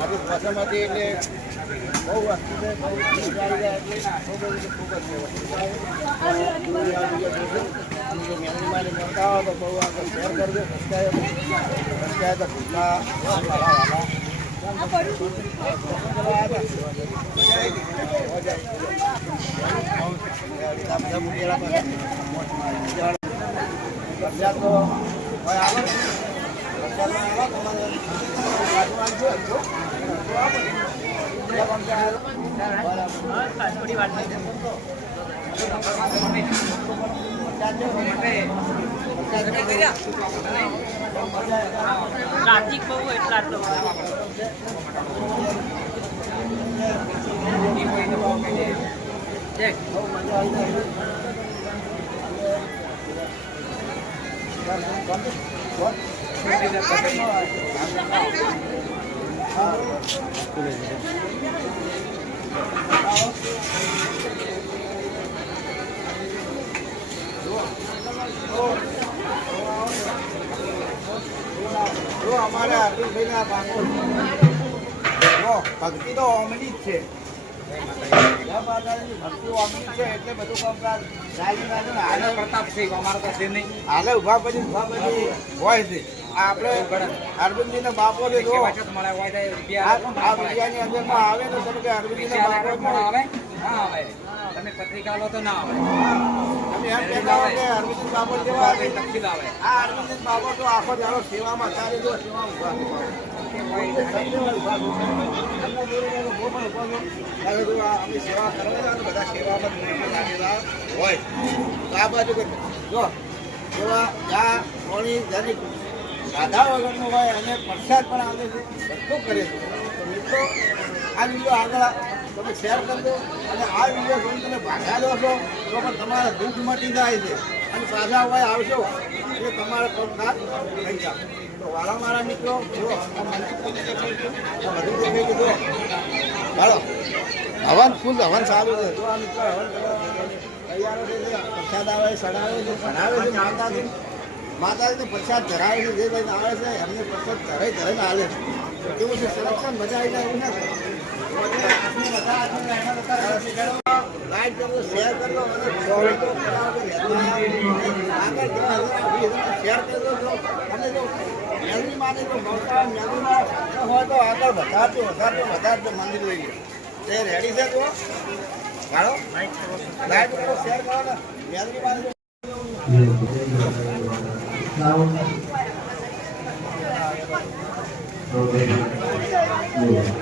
આજે પ્રથમથી એટલે બહુ વસ્તુ છે, બહુ આવી જાય એટલે ખૂબ જ મહેમાન મળતા હોય તો બહુ આગળ શેર કરજો. સબસ્ક્રાઈબ તો ભૂલતા ટ્રાફિક બહુ એટલા તો અમારે અર્જુનભાઈના બાપુ ભક્તિ તો ઓમની જ છે. ભક્તિ ઓમની છે એટલે બધું કામકાજ હાલે પ્રતાપસિંહ અમારે તો છે નહીં. હાલે ઉભા પછી હોય છે. આપણે અરવિંદજીના બાપો ને જો આ વિદ્યાની અંદરમાં આવે તો તમે કે અરવિંદજીના બાપો આવે તમે પત્રિકા લો તો ના આવે. તમે એમ કહેતા હો કે અરવિંદજી બાપો જેવા તકલીફ આવે. આ અરવિંદજી બાપો તો આખો દાડો સેવામાં ચાલે જો સેવા ઉભા અમે સેવા કરવા બધા સેવામાં લાગેલા હોય તો આ બાજુ જો સેવા જ્યાં કોણી જ્યાંની સાધા વગરનો હોય અને પ્રસાદ પણ આવે છે, બધું કરે છે. તો મિત્રો આ વિડીયો આગળ તમે શેર કરજો અને આ વિડીયો જોઈને તમે ભાગા લો છો તો પણ તમારા દુઃખ મટી જાય છે અને સાધા હોય આવશો એટલે તમારે પગના થઈ જાય. તો વાળા મારા મિત્રો જો બધું દેખાઈ ગયું ચાલો હવન ફૂલ હવન સારું છે. જો આ મિત્રો હવન તૈયારો છે, પ્રસાદ આવે ચડાવે છે, ભણાવે છે માતાજીને પ્રસાદ ધરાવે છે. જે ભાઈ આવે છે એમને પ્રસાદ ધરાઈને હાલે છે. કેવું છે સિલેક્શન મજા આવી જાય એવું નથી. લાઈક કરજો, શેર કરજો અને શેર કરજો. અને જો મેલની માટે જો મળતા મેલમાં હોય તો આગળ વધારજો મંદિર લઈએ તે રેડી છે. તો હાલો લાઈક કરો, શેર કરો ને મેલની માટે મિત્રો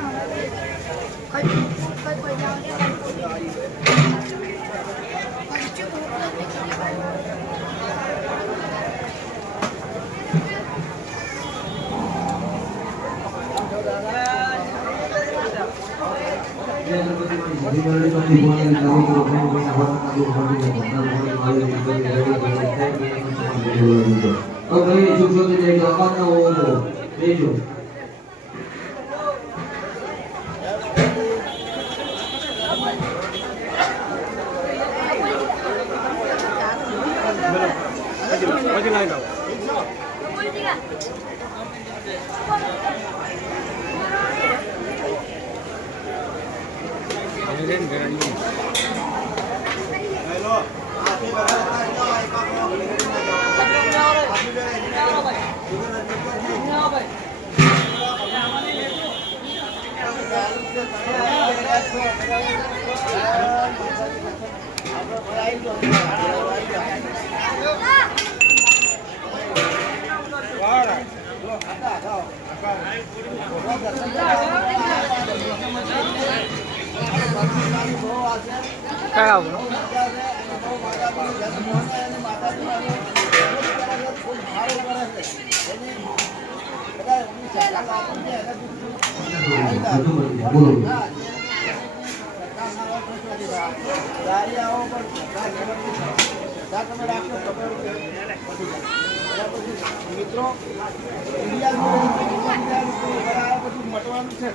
મટવાનું છે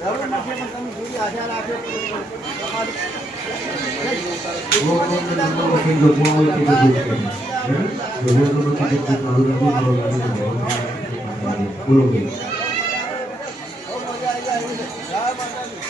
જરૂર નથી પણ તમે જોઈ આધાર આપ્યો તમારું બોલો બોલો. બહુ મજા આવી જાય. જય માતાજી.